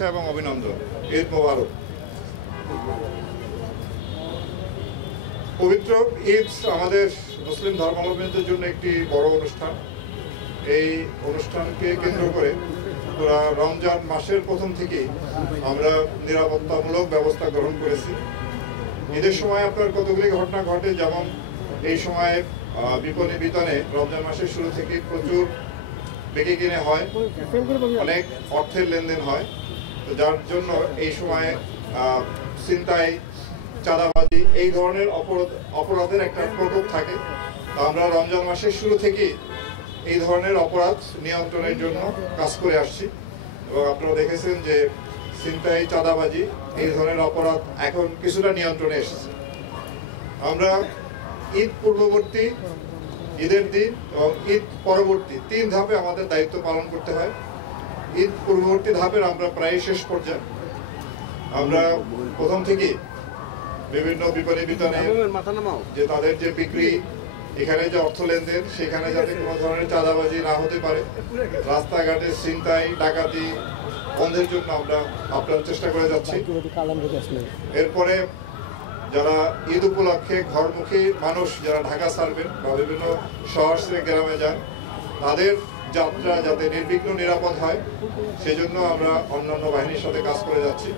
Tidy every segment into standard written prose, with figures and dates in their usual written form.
শুভেচ্ছা এবং অভিনন্দন। ঈদ মোবারক। পবিত্র ঈদ আমাদের মুসলিম ধর্মাবলম্বীদের জন্য একটি বড় অনুষ্ঠান। এই অনুষ্ঠানকে কেন্দ্র করে পুরা রমজান মাসের প্রথম থেকেই আমরা নিরাপত্তামূলক ব্যবস্থা গ্রহণ করেছি। ঈদের সময় আপনার কতগুলি ঘটনা ঘটে, যেমন এই সময় বিপণী বিতানে রমজান মাসের শুরু থেকে প্রচুর বেঁকে কিনে হয়, অনেক অর্থের লেনদেন হয়। তো যার জন্য এই সময় ছিনতাই, চাঁদাবাজি এই ধরনের অপরাধের একটা প্রকোপ থাকে। তো আমরা রমজান মাসের শুরু থেকেই এই ধরনের অপরাধ নিয়ন্ত্রণের জন্য কাজ করে আসছি এবং আপনারা দেখেছেন যে ছিনতাই, চাঁদাবাজি এই ধরনের অপরাধ এখন কিছুটা নিয়ন্ত্রণে এসেছে। আমরা ঈদ পূর্ববর্তী, ঈদের দিন এবং ঈদ পরবর্তী 3 ধাপে আমাদের দায়িত্ব পালন করতে হয়। ঈদ পূর্ববর্তী ধাপের আমরা প্রায় শেষ পর্যায়ে। আমরা প্রথম থেকেই বিভিন্ন বিপণী বিতানে যে তাদের যে বিক্রি, এখানে যে অর্থ লেনদেন, সেখানে যাতে কোনো ধরনের চাঁদাবাজি না হতে পারে, রাস্তাঘাটে ছিনতাই, ডাকাতি বন্ধের জন্য আমরা আপ্রাণ চেষ্টা করে যাচ্ছি। এরপরে যারা ঈদ উপলক্ষে ঘরমুখী মানুষ যারা ঢাকা ছাড়বেন বা বিভিন্ন শহর থেকে গ্রামে যান, তাদের যাত্রা যাতে নির্বিঘ্ন নিরাপদ হয় সেজন্য আমরা অন্যান্য বাহিনীর সাথে কাজ করে যাচ্ছি।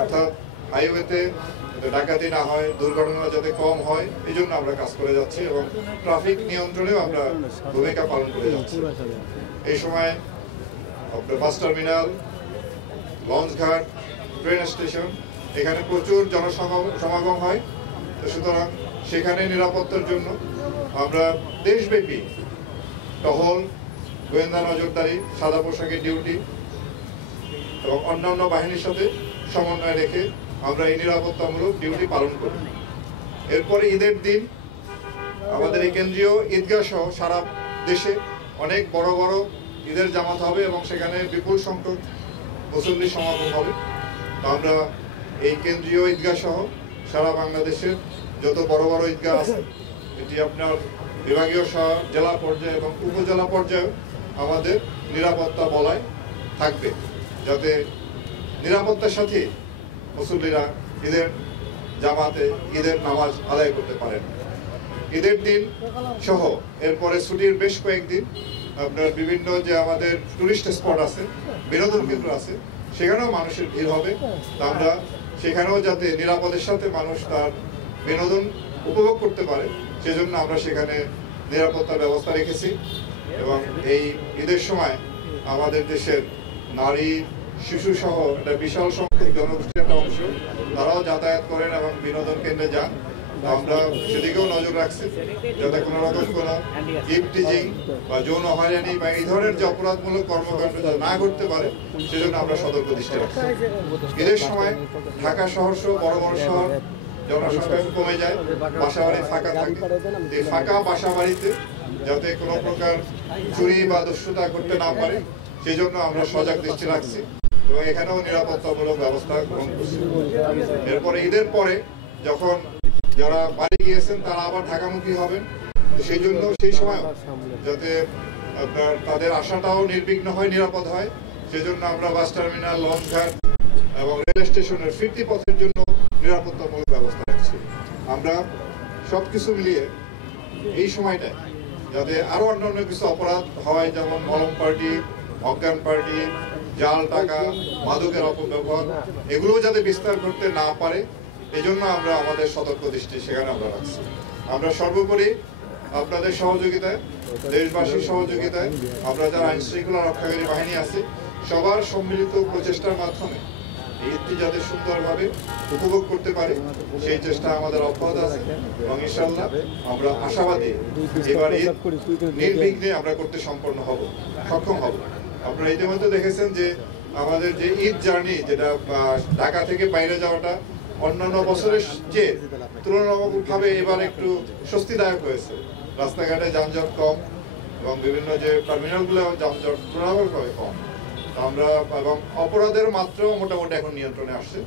অর্থাৎ হাইওয়েতে ডাকাতি না হয়, দুর্ঘটনা যাতে কম হয়, এই জন্য আমরা কাজ করে যাচ্ছি এবং ট্রাফিক নিয়ন্ত্রণেও আমরা ভূমিকা পালন করে যাচ্ছি। এই সময় বাস টার্মিনাল, লঞ্চঘাট, ট্রেন স্টেশন, এখানে প্রচুর জনসমাগম হয়। তো সুতরাং সেখানে নিরাপত্তার জন্য আমরা দেশব্যাপী টহল, গোয়েন্দা নজরদারি, সাদা পোশাকের ডিউটি এবং অন্যান্য বাহিনীর সাথে সমন্বয় রেখে আমরা এই নিরাপত্তামূলক ডিউটি পালন করি। এরপরে ঈদের দিন আমাদের এই কেন্দ্রীয় ঈদগাহ সহ সারা দেশে অনেক বড় বড় ঈদের জামাত হবে এবং সেখানে বিপুল সংখ্যক মুসল্লি সমাগম হবে। তো আমরা এই কেন্দ্রীয় ঈদগাহ সহ সারা বাংলাদেশের যত বড় বড় ঈদগাহ আছে, এটি আপনার বিভাগীয় শহর, জেলা পর্যায়ে এবং উপজেলা পর্যায়ে আমাদের নিরাপত্তা বলয় থাকবে, যাতে নিরাপত্তার সাথে মুসল্লিরা ঈদের জামাতে ঈদের নামাজ আদায় করতে পারেন। ঈদের দিন সহ এরপরে ছুটির বেশ কয়েকদিন আপনার বিভিন্ন যে আমাদের টুরিস্ট স্পট আছে, বিনোদন কেন্দ্র আছে, সেখানেও মানুষের ভিড় হবে। আমরা সেখানেও যাতে নিরাপদের সাথে মানুষ তার বিনোদন উপভোগ করতে পারে সেজন্য আমরা সেখানে নিরাপত্তার ব্যবস্থা রেখেছি। এবং এই ঈদের সময় আমাদের দেশের নারী, শিশু সহ একটা বিশাল সংখ্যক জনগোষ্ঠীর একটা অংশ তারাও যাতায়াত করেন এবং বিনোদন কেন্দ্রে যান। আমরা সেদিকেও নজর রাখছি যাতে কোনো রকম কোনো ইভটিজিং বা যৌন হয়রানি বা এই ধরনের যে অপরাধমূলক কর্মকাণ্ড যাতে না করতে পারে সেজন্য আমরা সতর্ক দৃষ্টি রাখছি। ঈদের সময় ঢাকা শহর সহ বড় বড় শহর জনসংখ্যা কমে যায়, বাসাবাড়ি ফাঁকা থাকে। এই ফাঁকা বাসাবাড়িতে যাতে কোনো প্রকার চুরি বা দস্যুতা করতে না পারে সেই জন্য আমরা সজাগ দৃষ্টি রাখছি এবং এখানেও নিরাপত্তামূলক ব্যবস্থা গ্রহণ করছি। এরপরে ঈদের পরে যখন যারা বাড়ি গিয়েছেন তারা আবার ঢাকামুখী হবেন, সেই জন্য সেই সময় যাতে আপনার তাদের আশাটাও নির্বিঘ্ন হয়, নিরাপদ হয়, সেজন্য আমরা বাস টার্মিনাল, লঞ্চঘাট এবং রেল স্টেশনের ফিরতি পথের জন্য নিরাপত্তামূলক ব্যবস্থা রাখছি। আমরা সবকিছু মিলিয়ে এই সময়টায় যাতে আরো অন্যান্য কিছু অপরাধ হয়, যেমন মলম পার্টি, অজ্ঞান পার্টি, জাল টাকা, মাদকের অপব্যবহার, এগুলো যাতে বিস্তার করতে না পারে এজন্য আমরা আমাদের সতর্ক দৃষ্টি সেখানে আমরা রাখছি। আমরা সর্বোপরি আপনাদের সহযোগিতায়, দেশবাসীর সহযোগিতায়, আমরা যারা আইন শৃঙ্খলা রক্ষাকারী বাহিনী আছে সবার সম্মিলিত প্রচেষ্টার মাধ্যমে ঈদটি যাতে সুন্দরভাবে উপভোগ করতে পারে সেই চেষ্টা আমাদের অব্যাহত আছে এবং ইনশাআল্লাহ আমরা আশাবাদী এবার ঈদ নির্বিঘ্নে আমরা করতে সক্ষম হব। আপনারা ইতিমধ্যে দেখেছেন যে আমাদের যে ঈদ জার্নি, যেটা ঢাকা থেকে বাইরে যাওয়াটা অন্যান্য বছরের চেয়ে তুলনামূলকভাবে এবার একটু স্বস্তিদায়ক হয়েছে। রাস্তাঘাটে যানজট কম এবং বিভিন্ন যে টার্মিনালগুলো যানজট তুলনামূলকভাবে কম। আমরা এবং অপরাধের মাত্রাও মোটামুটি এখন নিয়ন্ত্রণে আসছে।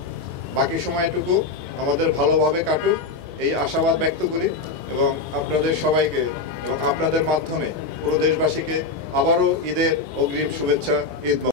বাকি সময়টুকু আমাদের ভালোভাবে কাটুক এই আশাবাদ ব্যক্ত করি এবং আপনাদের সবাইকে এবং আপনাদের মাধ্যমে পুরো দেশবাসীকে আবারও ঈদের অগ্রিম শুভেচ্ছা। ঈদ